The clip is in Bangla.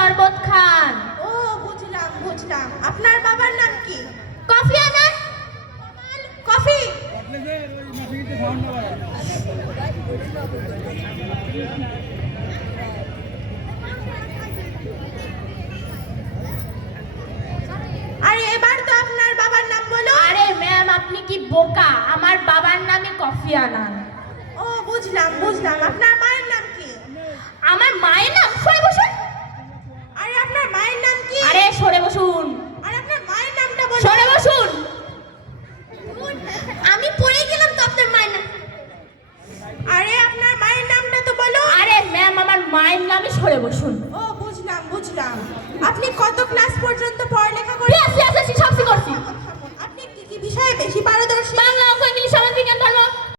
শরবত খান। ও বুঝলাম বুঝলাম। আপনার বাবার নাম কি? কফি আনান। কফি। আরে এবার তো আপনার বাবার নাম বলো। আরে ম্যাম, আপনি কি বোকা? আমার বাবার নামই কফি আনান। ও বুঝলাম বুঝলাম। আপনার মায়ের নাম কি? আমার মায়ের নাম সরে বসুন। আরে আপনার মায়ের নাম কি? আরে সরে বসুন। আরে আপনার মায়ের নামটা বলো। সরে বসুন। আমি পড়ে গেলাম তো আপনার মায়ের নাম। আরে আপনার মায়ের নামটা তো বলো। আরে ম্যাম, আমার মায়ের নামই সরে বসুন। ও বুঝলাম বুঝলাম। আপনি কত ক্লাস পর্যন্ত